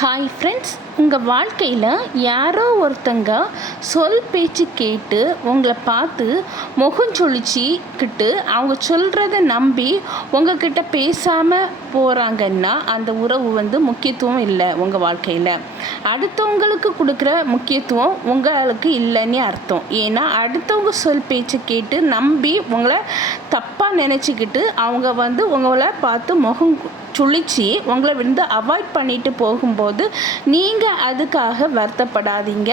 Hi friends உங்கள் வாழ்க்கையில் யாரோ ஒருத்தங்க சொல் பேச்சு கேட்டு உங்களை பார்த்து முகம் சுழிச்சிக்கிட்டு அவங்க சொல்கிறத நம்பி உங்ககிட்ட பேசாமல் போகிறாங்கன்னா அந்த உறவு வந்து முக்கியத்துவம் இல்லை உங்கள் வாழ்க்கையில். அடுத்தவங்களுக்கு கொடுக்குற முக்கியத்துவம் உங்களுக்கு இல்லைன்னு அர்த்தம். ஏன்னா அடுத்தவங்க சொல் பேச்சு கேட்டு நம்பி உங்களை தப்பாக நினச்சிக்கிட்டு அவங்க வந்து உங்களை பார்த்து முகம் சுழிச்சு உங்களை வந்து அவாய்ட் பண்ணிட்டு போகும்போது நீங்கள் அதுக்காக வருத்தப்படாதீங்க.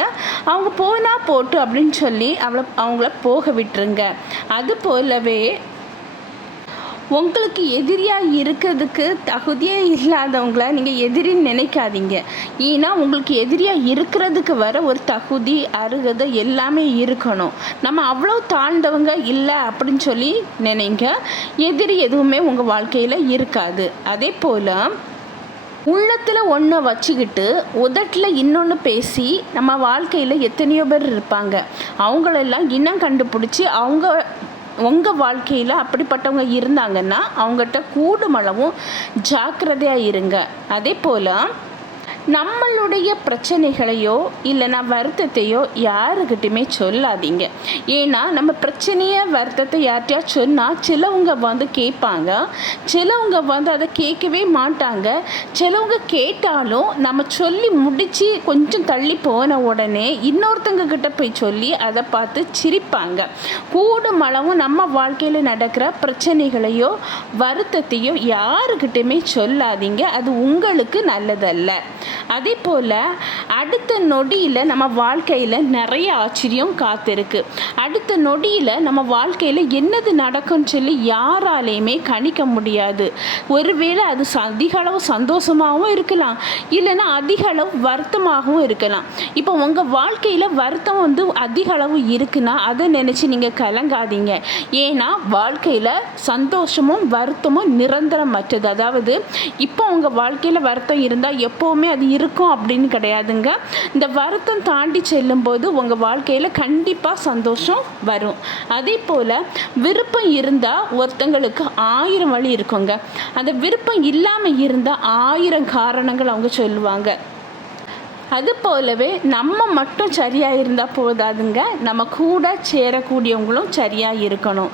அவங்க போனால் போட்டு அப்படின்னு சொல்லி அவளை அவங்கள போக விட்டுருங்க. அது போலவே உங்களுக்கு எதிரியாக இருக்கிறதுக்கு தகுதியே இல்லாதவங்கள நீங்கள் எதிரின்னு நினைக்காதீங்க. ஏன்னா உங்களுக்கு எதிரியாக இருக்கிறதுக்கு வர ஒரு தகுதி அருகதை எல்லாமே இருக்கணும். நம்ம அவ்வளோ தாழ்ந்தவங்க இல்லை அப்படின்னு சொல்லி நினைங்க. எதிரி எதுவுமே உங்கள் வாழ்க்கையில் இருக்காது. அதே போல் உள்ளத்தில் ஒன்றை வச்சுக்கிட்டு உதட்டில் இன்னொன்று பேசி நம்ம வாழ்க்கையில் எத்தனையோ பேர் இருப்பாங்க. அவங்களெல்லாம் இன்னும் கண்டுபிடிச்சி அவங்க உங்கள் வாழ்க்கையில் அப்படிப்பட்டவங்க இருந்தாங்கன்னா அவங்ககிட்ட கூடுமளவும் ஜாக்கிரதையாக இருங்க. அதே போல் நம்மளுடைய பிரச்சனைகளையோ இல்லைனா வருத்தத்தையோ யாருக்கிட்டையுமே சொல்லாதீங்க. ஏன்னா நம்ம பிரச்சனையை வருத்தத்தை யார்கிட்டயா சொன்னால் சிலவங்க வந்து கேட்பாங்க. சிலவங்க வந்து அதை கேட்கவே மாட்டாங்க. சிலவங்க கேட்டாலும் நம்ம சொல்லி முடித்து கொஞ்சம் தள்ளி போன உடனே இன்னொருத்தங்க கிட்ட போய் சொல்லி அதை பார்த்து சிரிப்பாங்க. கூடும் அளவும் நம்ம வாழ்க்கையில் நடக்கிற பிரச்சனைகளையோ வருத்தத்தையோ யாருக்கிட்டையுமே சொல்லாதீங்க. அது உங்களுக்கு நல்லதல்ல. அதே போல் அடுத்த நொடியில் நம்ம வாழ்க்கையில் நிறைய ஆச்சரியம் காத்திருக்கு. அடுத்த நொடியில் நம்ம வாழ்க்கையில் என்னது நடக்கும்னு சொல்லி யாராலையுமே கணிக்க முடியாது. ஒருவேளை அது அதிக அளவு சந்தோஷமாகவும் இருக்கலாம். இல்லைன்னா அதிக அளவு வருத்தமாகவும் இருக்கலாம். இப்போ உங்கள் வாழ்க்கையில் வருத்தம் வந்து அதிக அளவு இருக்குன்னா அதை நினச்சி நீங்கள் கலங்காதீங்க. ஏன்னா வாழ்க்கையில் சந்தோஷமும் வருத்தமும் நிரந்தரமற்றது. அதாவது இப்போ உங்கள் வாழ்க்கையில் வருத்தம் இருந்தால் எப்போவுமே அது இருக்கும் அப்படின்னு கிடையாதுங்க. இந்த வருத்தம் தாண்டி செல்லும்போது உங்கள் வாழ்க்கையில் கண்டிப்பாக சந்தோஷம் வரும். அதே போல் விருப்பம் இருந்தால் ஒருத்தங்களுக்கு ஆயிரம் வழி இருக்குங்க. அந்த விருப்பம் இல்லாமல் இருந்தால் ஆயிரம் காரணங்கள் அவங்க சொல்லுவாங்க. அது போலவே நம்ம மட்டும் சரியாக இருந்தால் போதாதுங்க. நம்ம கூட சேரக்கூடியவங்களும் சரியாக இருக்கணும்.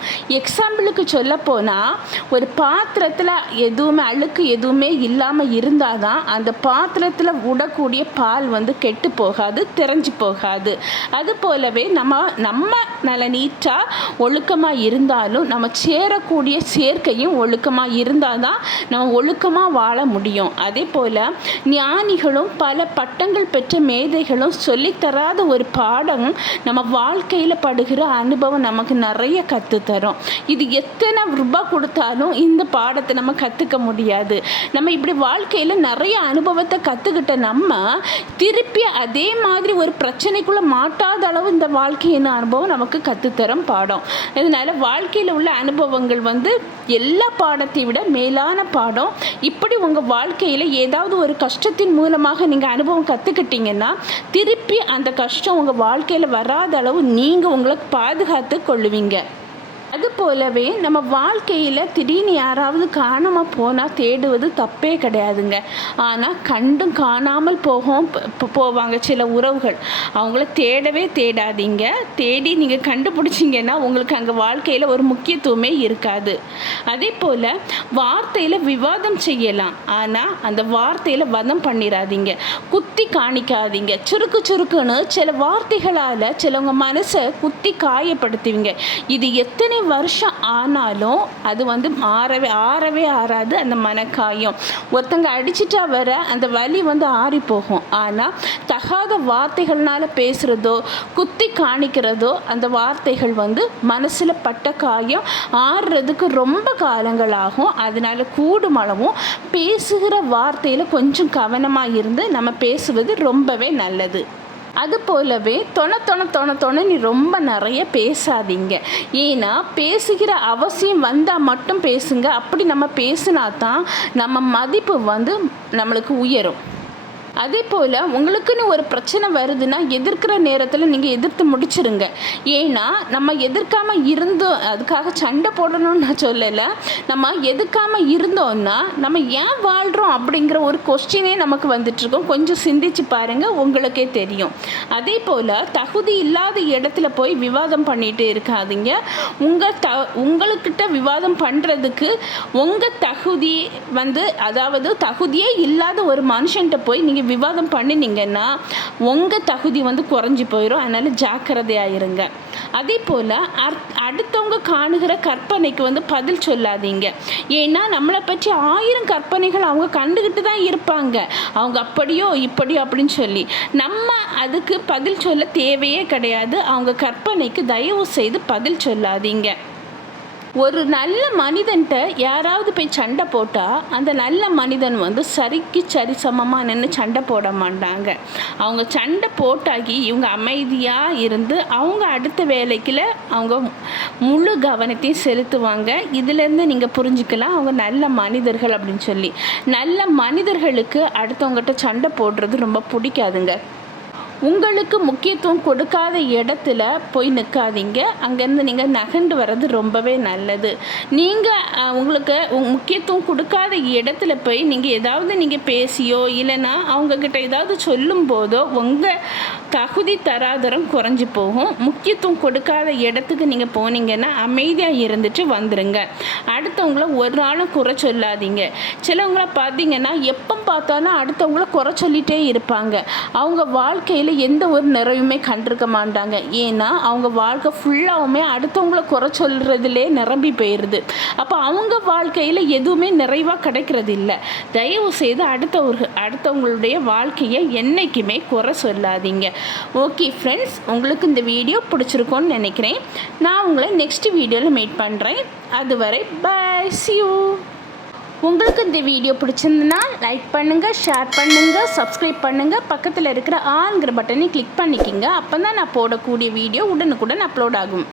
எக்ஸாம்பிளுக்கு சொல்ல போனால் ஒரு பாத்திரத்தில் எதுவுமே அழுக்கு எதுவுமே இல்லாமல் இருந்தால் தான் அந்த பாத்திரத்தில் விடக்கூடிய பால் வந்து கெட்டு போகாது திறஞ்சு போகாது. அது போலவே நம்ம நம்ம நல்ல நீட்டாக ஒழுக்கமாக இருந்தாலும் நம்ம சேரக்கூடிய சேர்க்கையும் ஒழுக்கமாக இருந்தால் தான் நம்ம ஒழுக்கமாக வாழ முடியும். அதே போல் ஞானிகளும் பல பட்டங்கள் பெற்ற மேதைகளும் சொல்லித்தராத ஒரு பாடம் நம்ம வாழ்க்கையில் படுகிற அனுபவம் நமக்கு நிறைய கற்றுத்தரும் இது எத்தனை ரூபாய் கொடுத்தாலும் இந்த பாடத்தை நம்ம கற்றுக்க முடியாது. நம்ம இப்படி வாழ்க்கையில் நிறைய அனுபவத்தை கற்றுக்கிட்ட நம்ம திருப்பி அதே மாதிரி ஒரு பிரச்சனைக்குள்ளே மாட்டாத அளவு இந்த வாழ்க்கையின் அனுபவம் நமக்கு கற்றுத்தரும் பாடம். இதனால் வாழ்க்கையில் உள்ள அனுபவங்கள் வந்து எல்லா பாடத்தை விட மேலான பாடம். இப்படி உங்கள் வாழ்க்கையில் ஏதாவது ஒரு கஷ்டத்தின் மூலமாக நீங்கள் அனுபவம் கற்றுக்கிட்டீங்கன்னா திருப்பி அந்த கஷ்டம் உங்கள் வாழ்க்கையில் வராத அளவு நீங்கள் உங்களை பாதுகாத்து கொள்ளுவீங்க. அது போலவே நம்ம வாழ்க்கையில் திடீர்னு யாராவது காணாமல் போனால் தேடுவது தப்பே கிடையாதுங்க. ஆனால் கண்டும் காணாமல் போகும் போவாங்க சில உறவுகள். அவங்கள தேடவே தேடாதீங்க. தேடி நீங்கள் கண்டுபிடிச்சிங்கன்னா உங்களுக்கு அங்கே வாழ்க்கையில் ஒரு முக்கியத்துவமே இருக்காது. அதே போல் வார்த்தையில் விவாதம் செய்யலாம். ஆனால் அந்த வார்த்தையில் வதம் பண்ணிடாதீங்க குத்தி காணிக்காதீங்க. சுருக்கு சுருக்குன்னு சில வார்த்தைகளால் சிலவங்க மனசை குத்தி காயப்படுத்துவீங்க. இது எத்தனை வருஷம் ஆனாலும் அது வந்து மாறவே ஆறவே ஆறாது அந்த மனக்காயம் ஒருத்தங்க அடிச்சிட்டா வர அந்த வலி வந்து ஆறி போகும். ஆனால் தகாத வார்த்தைகள்னால பேசுகிறதோ குத்தி காணிக்கிறதோ அந்த வார்த்தைகள் வந்து மனசில் பட்ட காயம் ஆறுறதுக்கு ரொம்ப காலங்கள் ஆகும் அதனால் கூடுமளவும் பேசுகிற வார்த்தையில் கொஞ்சம் கவனமாக இருந்து நம்ம பேசுவது ரொம்பவே நல்லது. அது போலவே தொண தொண தொண தொண நீ ரொம்ப நிறைய பேசாதீங்க. ஏன்னா பேசுகிற அவசியம் வந்தால் மட்டும் பேசுங்க. அப்படி நம்ம பேசினா தான் நம்ம மதிப்பு வந்து நம்மளுக்கு உயரும். அதே போல் உங்களுக்குன்னு ஒரு பிரச்சனை வருதுன்னா எதிர்க்கிற நேரத்தில் நீங்கள் எதிர்த்து முடிச்சிருங்க. ஏன்னா நம்ம எதிர்க்காமல் இருந்தோம் அதுக்காக சண்டை போடணும்னு நான் சொல்லலை. நம்ம எதிர்க்காமல் இருந்தோம்னா நம்ம ஏன் வாழ்கிறோம் அப்படிங்கிற ஒரு கொஸ்டினே நமக்கு வந்துட்டுருக்கோம். கொஞ்சம் சிந்திச்சு பாருங்கள் உங்களுக்கே தெரியும். அதே போல் தகுதி இல்லாத இடத்துல போய் விவாதம் பண்ணிகிட்டு இருக்காதீங்க. உங்கள் த உங்களுக்கிட்ட விவாதம் பண்ணுறதுக்கு உங்கள் தகுதி வந்து அதாவது தகுதியே இல்லாத ஒரு மனுஷன்கிட்ட போய் நீங்கள் விவாதம் பண்ணினீங்கன்னா உங்கள் தகுதி வந்து குறைஞ்சி போயிடும் அதனால் ஜாக்கிரதையாயிருங்க. அதே போல் அடுத்தவங்க காணுகிற கற்பனைக்கு வந்து பதில் சொல்லாதீங்க. ஏன்னா நம்மளை பற்றி ஆயிரம் கற்பனைகள் அவங்க கண்டுக்கிட்டு தான் இருப்பாங்க. அவங்க அப்படியோ இப்படியோ அப்படின்னு சொல்லி. நம்ம அதுக்கு பதில் சொல்ல தேவையே கிடையாது. அவங்க கற்பனைக்கு தயவு செய்து பதில் சொல்லாதீங்க. ஒரு நல்ல மனிதன்கிட்ட யாராவது போய் சண்டை போட்டால் அந்த நல்ல மனிதன் வந்து சரிக்கு சரி சமமாக நின்று சண்டை போட மாட்டாங்க. அவங்க சண்டை போட்டாகி இவங்க அமைதியாக இருந்து அவங்க அடுத்த வேலைக்கில் அவங்க முழு கவனத்தையும் செலுத்துவாங்க. இதுலேருந்து நீங்கள் புரிஞ்சுக்கலாம் அவங்க நல்ல மனிதர்கள் அப்படின்னு சொல்லி. நல்ல மனிதர்களுக்கு அடுத்தவங்ககிட்ட சண்டை போடுறது ரொம்ப பிடிக்காதுங்க. உங்களுக்கு முக்கியத்துவம் கொடுக்காத இடத்துல போய் நிற்காதீங்க. அங்கேருந்து நீங்கள் நகண்டு வர்றது ரொம்பவே நல்லது. நீங்கள் உங்களுக்கு முக்கியத்துவம் கொடுக்காத இடத்துல போய் நீங்கள் ஏதாவது நீங்கள் பேசியோ இல்லைன்னா அவங்கக்கிட்ட ஏதாவது சொல்லும் போதோ உங்கள் தகுதி தராதரம் குறைஞ்சி போகும். முக்கியத்துவம் கொடுக்காத இடத்துக்கு நீங்கள் போனீங்கன்னா அமைதியாக இருந்துட்டு வந்துடுங்க அடுத்தவங்கள ஒரு நாளும் குறை சொல்லாதீங்க. சிலவங்கள பார்த்தீங்கன்னா எப்போ பார்த்தாலும் அடுத்தவங்கள குறை சொல்லிகிட்டே இருப்பாங்க. அவங்க வாழ்க்கையில் எந்த ஒரு நிறைவுமே கண்டிருக்க மாட்டாங்க. ஏன்னா அவங்க வாழ்க்கை ஃபுல்லாகவுமே அடுத்தவங்கள குறை சொல்கிறதுலே நிரம்பி போயிடுது அப்போ அவங்க வாழ்க்கையில் எதுவுமே நிறைவாக கிடைக்கிறது இல்லை தயவு செய்து அடுத்தவர்கள் அடுத்தவங்களுடைய வாழ்க்கையை என்றைக்குமே குறை சொல்லாதீங்க. ஓகே ஃப்ரெண்ட்ஸ் உங்களுக்கு இந்த வீடியோ பிடிச்சிருக்கோன்னு நினைக்கிறேன். நான் உங்களை நெக்ஸ்ட் வீடியோவில் மீட் பண்ணுறேன் அதுவரை பாய் யூ உங்களுக்கு இந்த வீடியோ பிடிச்சிருந்துன்னா லைக் பண்ணுங்கள் ஷேர் பண்ணுங்கள் சப்ஸ்கிரைப் பண்ணுங்கள் பக்கத்தில் இருக்கிற ஆங்கிற பட்டனை கிளிக் பண்ணிக்கிங்க. அப்போ தான் நான் போடக்கூடிய வீடியோ உடனுக்குடன் அப்லோட் ஆகும்.